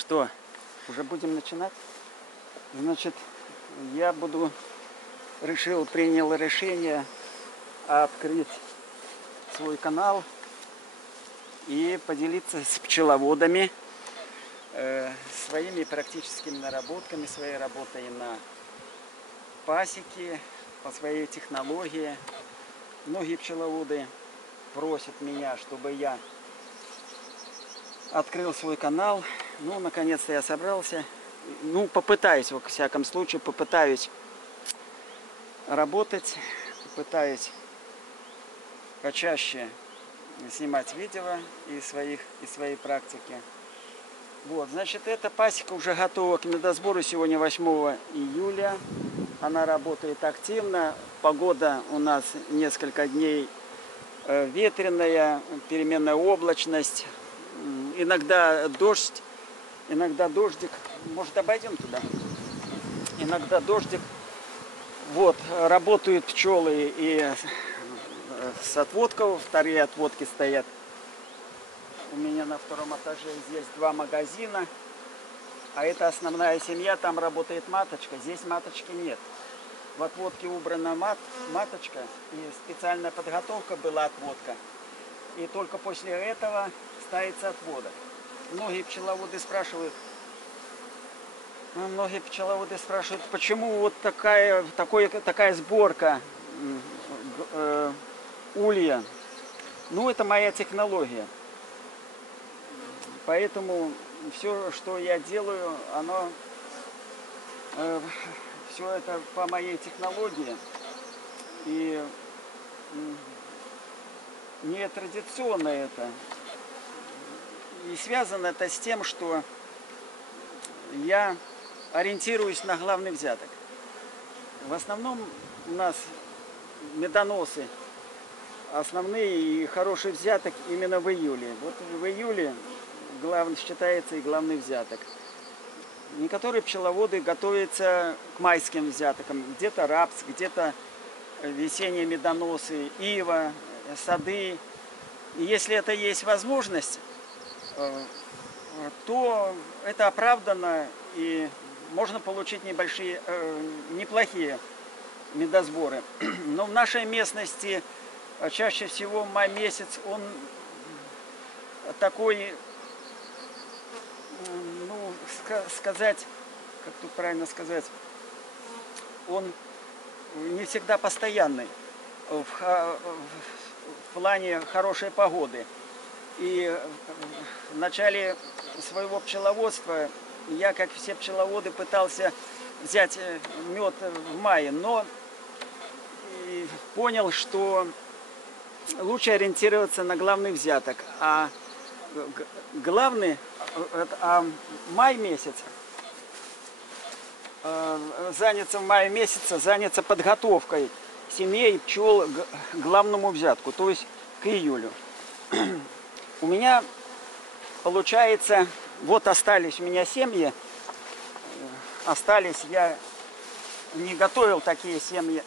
Что, уже будем начинать? Значит, принял решение открыть свой канал и поделиться с пчеловодами своими практическими наработками, своей работой на пасеке, по своей технологии. Многие пчеловоды просят меня, чтобы я открыл свой канал. Ну, наконец-то я собрался. Ну, попытаюсь, во всяком случае, попытаюсь работать, попытаюсь почаще снимать видео из своей практики. Вот, значит, эта пасека уже готова к медосбору. Сегодня 8 июля. Она работает активно. Погода у нас несколько дней ветреная, переменная облачность. Иногда дождь, иногда дождик. Может, обойдем туда? Иногда дождик. Вот, работают пчелы и с отводкой. Вторые отводки стоят. У меня на втором этаже здесь 2 магазина. А это основная семья, там работает маточка. Здесь маточки нет. В отводке убрана маточка, и специальная подготовка была отводка. И только после этого ставится отводок. Многие пчеловоды спрашивают, почему вот такая сборка улья. Ну, это моя технология. Поэтому все, что я делаю, все это по моей технологии. И не традиционно это. И связано это с тем, что я ориентируюсь на главный взяток. В основном у нас медоносы основные и хороший взяток именно в июле. Вот в июле считается и главный взяток. Некоторые пчеловоды готовятся к майским взятокам. Где-то рапс, где-то весенние медоносы, ива, сады. И если это есть возможность, то это оправдано и можно получить неплохие медосборы. Но в нашей местности чаще всего май месяц, он такой, ну, сказать, как тут правильно сказать, он не всегда постоянный в плане хорошей погоды. И в начале своего пчеловодства я, как все пчеловоды, пытался взять мед в мае, но понял, что лучше ориентироваться на главный взяток. А май месяц заняться подготовкой семей пчел к главному взятку, то есть к июлю. У меня получается, вот остались у меня семьи, я не готовил такие семьи,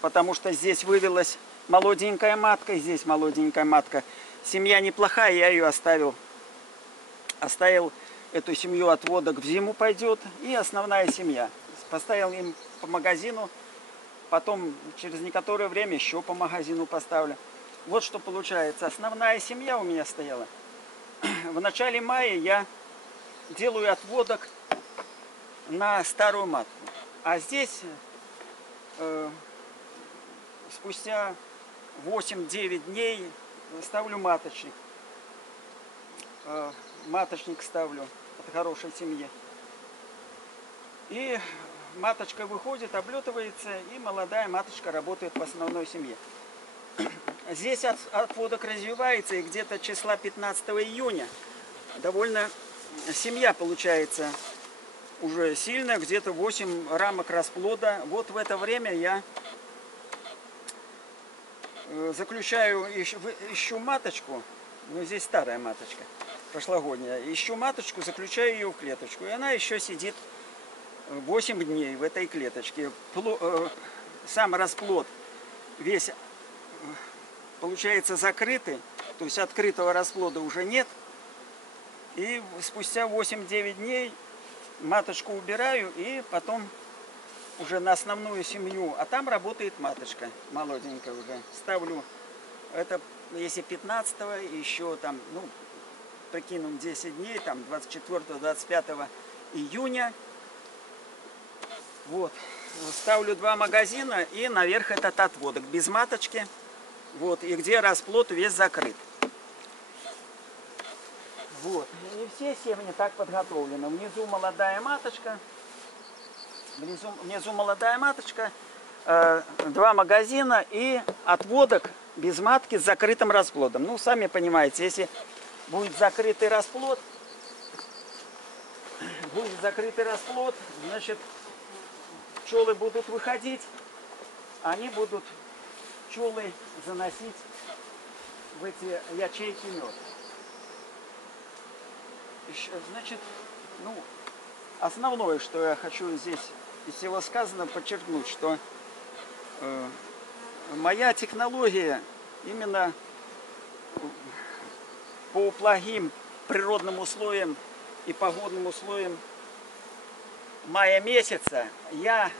потому что здесь вывелась молоденькая матка, и здесь молоденькая матка. Семья неплохая, я ее оставил эту семью отводок в зиму пойдет, и основная семья. Поставил им по магазину, потом через некоторое время еще по магазину поставлю. Вот что получается. Основная семья у меня стояла. В начале мая я делаю отводок на старую матку. А здесь спустя 8-9 дней ставлю маточник. Маточник ставлю от хорошей семьи. И маточка выходит, облетывается, и молодая маточка работает в основной семье. Здесь отводок развивается, и где-то числа 15 июня довольно семья получается уже сильная, где-то 8 рамок расплода. Вот в это время я ищу маточку, ну здесь старая маточка, прошлогодняя, ищу маточку, заключаю ее в клеточку, и она еще сидит 8 дней в этой клеточке. Сам расплод весь получается закрытый, то есть открытого расплода уже нет. И спустя 8-9 дней маточку убираю и потом уже на основную семью. А там работает маточка молоденькая уже. Ставлю это, если 15-го, еще там, ну, прикинем 10 дней, там 24-25 июня. Вот. Ставлю 2 магазина и наверх этот отводок без маточки. Вот. И где расплод весь закрыт. Вот. И все семьи так подготовлены. Внизу молодая маточка. Внизу молодая маточка. 2 магазина и отводок без матки с закрытым расплодом. Ну, сами понимаете, если будет закрытый расплод, значит, пчелы будут выходить, они будут пчелы заносить в эти ячейки мед. Значит, ну, основное, что я хочу здесь из всего сказанного подчеркнуть, что моя технология именно по плохим природным условиям и погодным условиям мая месяца, я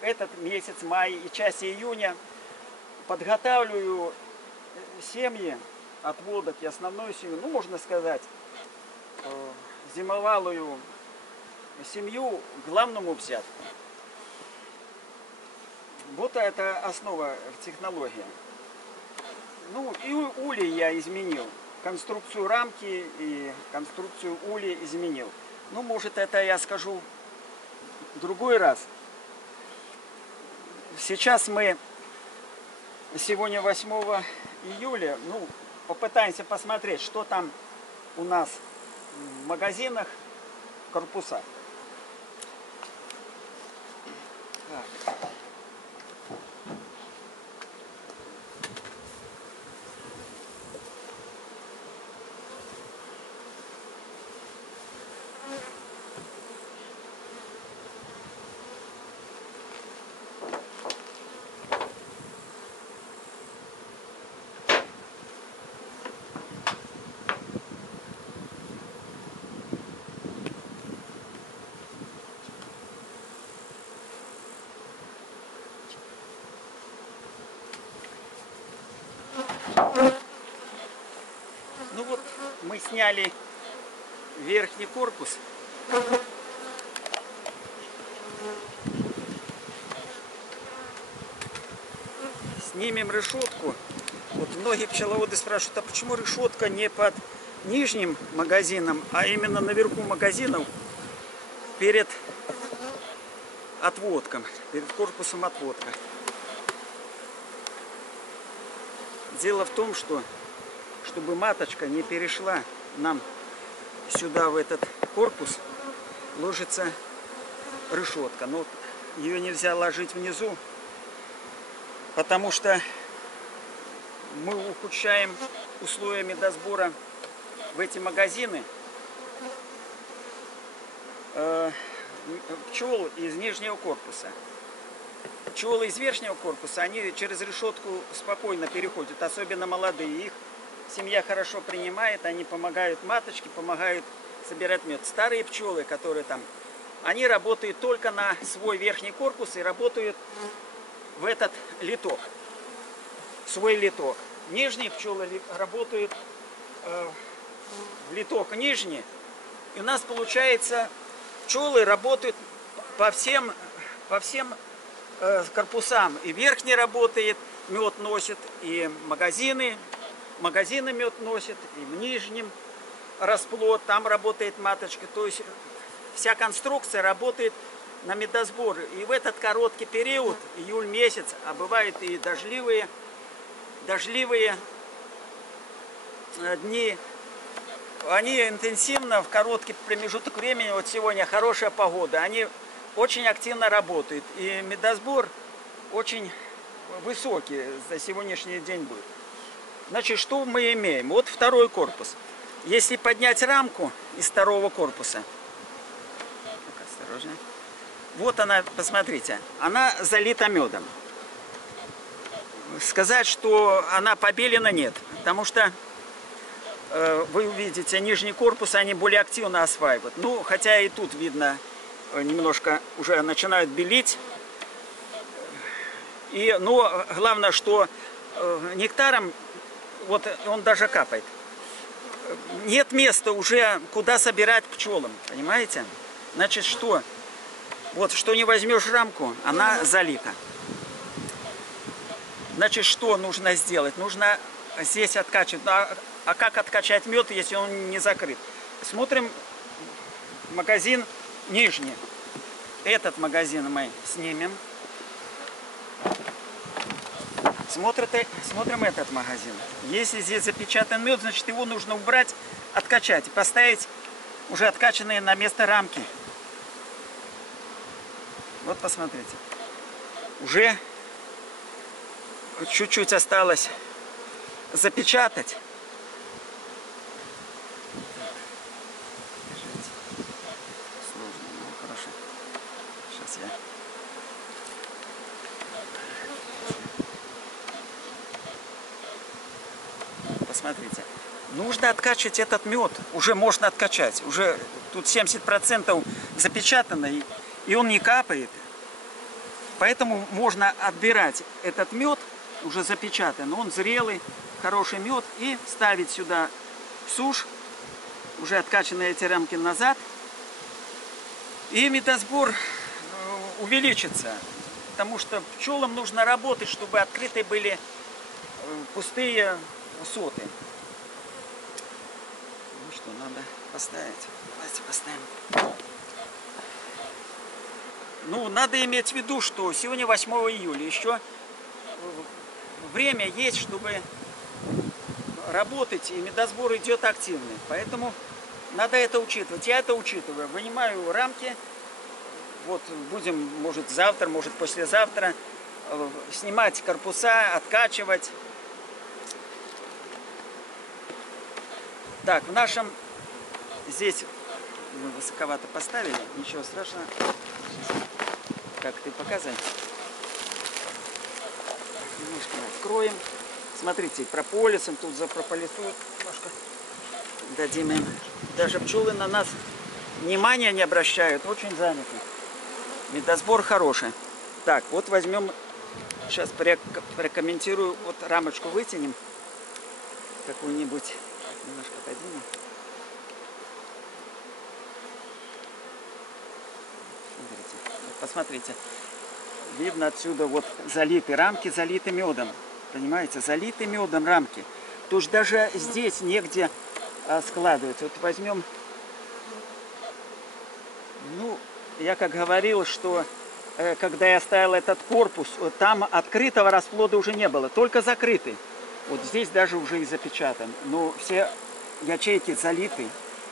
этот месяц, май и часть июня, подготавливаю семьи, отводок и основную семью, ну, можно сказать, зимовалую семью к главному взятку. Вот это основа технологии. Ну, и улей я изменил. Конструкцию рамки и конструкцию улья изменил. Ну, может, это я скажу в другой раз. Сейчас мы, сегодня 8 июля, ну, попытаемся посмотреть, что там у нас в магазинах, в корпусах. Так. Ну вот, мы сняли верхний корпус. Снимем решетку. Вот многие пчеловоды спрашивают, а почему решетка не под нижним магазином, а именно наверху магазинов перед отводком, перед корпусом отводка. Дело в том, что чтобы маточка не перешла нам сюда, в этот корпус, ложится решетка. Но ее нельзя ложить внизу, потому что мы ухудшаем условия медосбора в эти магазины пчел из нижнего корпуса. Пчелы из верхнего корпуса, они через решетку спокойно переходят, особенно молодые. Их семья хорошо принимает, они помогают маточке, помогают собирать мед. Старые пчелы, которые там, они работают только на свой верхний корпус и работают в этот литок, свой литок. Нижние пчелы работают в литок нижний. И у нас получается, пчелы работают по всем корпусам. И верхний работает, мед носит, и магазины мед носит, и в нижнем расплод, там работает маточка. То есть вся конструкция работает на медосбор. И в этот короткий период, июль месяц, а бывают и дождливые дни, они интенсивно в короткий промежуток времени, вот сегодня хорошая погода, они очень активно работают. И медосбор очень высокий за сегодняшний день будет. Значит, что мы имеем? Вот второй корпус. Если поднять рамку из второго корпуса, осторожно. Вот она, посмотрите, она залита медом. Сказать, что она побелена, нет. Потому что вы увидите, нижний корпус они более активно осваивают. Ну, хотя и тут видно, немножко уже начинают белить. Но главное, что нектаром, вот он даже капает. Нет места уже, куда собирать пчелам, понимаете? Значит, что? Вот, что не возьмешь рамку, она залита. Значит, что нужно сделать? Нужно здесь откачивать. А как откачать мед, если он не закрыт? Смотрим магазин нижний. Этот магазин мы снимем. Смотрим этот магазин. Если здесь запечатан мед, значит его нужно убрать, откачать и поставить уже откачанные на место рамки. Вот посмотрите. Уже чуть-чуть осталось запечатать. Сложно, ну хорошо. Сейчас я... Посмотрите. Нужно откачивать этот мед. Уже можно откачать. Уже тут 70% запечатано, и он не капает. Поэтому можно отбирать этот мед, уже запечатан. Он зрелый, хороший мед. И ставить сюда в сушь. Уже откачанные эти рамки назад. И медосбор увеличится. Потому что пчелам нужно работать, чтобы открыты были пустые соты. Ну что, надо поставить. Давайте поставим. Ну, надо иметь в виду, что сегодня 8 июля. Еще время есть, чтобы работать, и медосбор идет активный. Поэтому надо это учитывать. Я это учитываю. Вынимаю рамки. Вот будем, может, завтра, может, послезавтра снимать корпуса, откачивать. Так, в нашем здесь мы высоковато поставили, ничего страшного. Как ты показывай. Немножко откроем. Смотрите, прополисом тут запрополисуют немножко. Дадим им. Даже пчелы на нас внимания не обращают, очень заняты. Медосбор хороший. Так, вот возьмем, сейчас прокомментирую, вот рамочку вытянем какую-нибудь. Немножко поднимем. Посмотрите. Видно отсюда вот залиты рамки, залиты медом. Понимаете, залиты медом рамки. То есть даже здесь негде складывать. Вот возьмем. Ну, я как говорил, что когда я ставил этот корпус, там открытого расплода уже не было, только закрытый. Вот здесь даже уже и запечатан. Но все ячейки залиты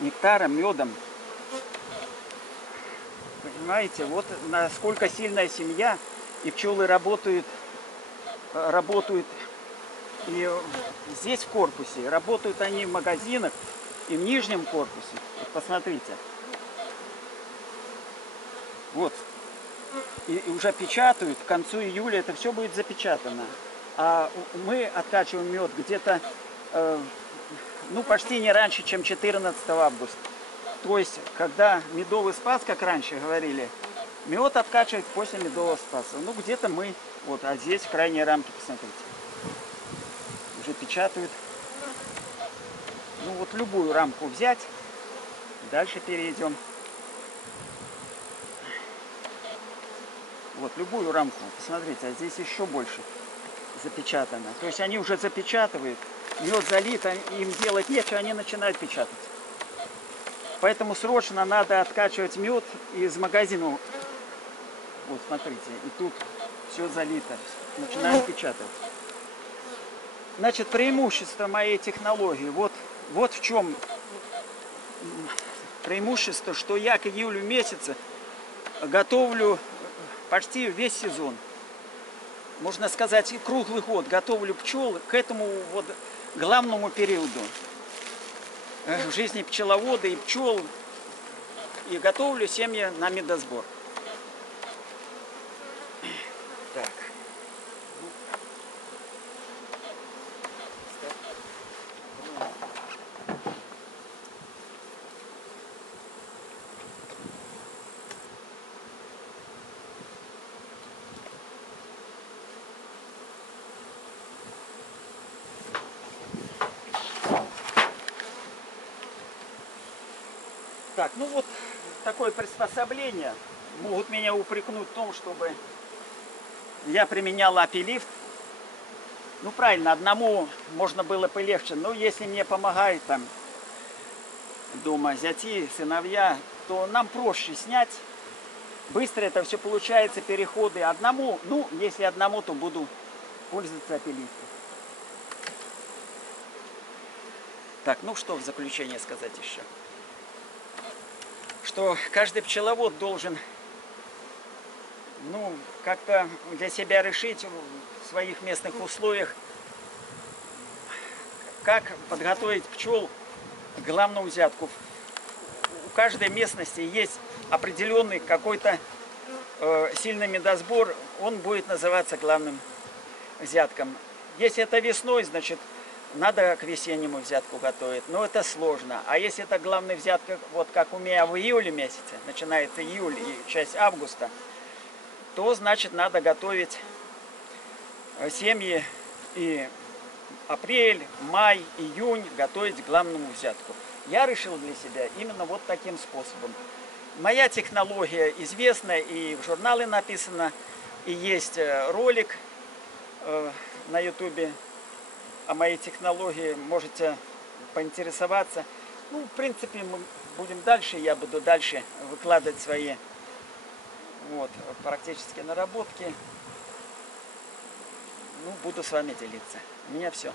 нектаром, медом. Понимаете, вот насколько сильная семья. И пчелы работают и здесь в корпусе. Работают они в магазинах и в нижнем корпусе. Вот посмотрите. Вот. И уже печатают. К концу июля это все будет запечатано. А мы откачиваем мед где-то, ну, почти не раньше, чем 14 августа. То есть, когда медовый спас, как раньше говорили, мед откачивать после медового спаса. Ну, где-то мы, вот, а здесь крайние рамки, посмотрите. Уже печатают. Ну, вот любую рамку взять. Дальше перейдем. Вот, любую рамку, посмотрите, а здесь еще больше запечатано. То есть они уже запечатывают, мед залит, им делать нечего, они начинают печатать. Поэтому срочно надо откачивать мед из магазина. Вот, смотрите, и тут все залито, начинают печатать. Значит, преимущество моей технологии, вот в чем преимущество, что я к июлю месяца готовлю почти весь сезон. Можно сказать, и круглый год готовлю пчел к этому вот главному периоду в жизни пчеловода и пчел. И готовлю семьи на медосбор. Так. Так, ну вот такое приспособление. Могут меня упрекнуть в том, чтобы я применял API-лифт. Ну правильно, одному можно было бы легче, но если мне помогает там дома зяти, сыновья, то нам проще снять. Быстро это все получается, переходы одному. Ну, если одному, то буду пользоваться API-лифтом. Так, ну что в заключение сказать еще? Что каждый пчеловод должен, ну, как-то для себя решить в своих местных условиях, как подготовить пчел к главному взятку. У каждой местности есть определенный какой-то сильный медосбор, он будет называться главным взятком. Если это весной, значит, надо к весеннему взятку готовить, но это сложно. А если это главный взяток, вот как у меня в июле месяце, начинается июль и часть августа, то значит надо готовить семьи и апрель, май, июнь готовить к главному взятку. Я решил для себя именно вот таким способом. Моя технология известна, и в журнале написано, и есть ролик на ютубе о моей технологии, можете поинтересоваться. Ну, в принципе, мы будем дальше, я буду дальше выкладывать свои вот, практические наработки. Ну, буду с вами делиться. У меня все.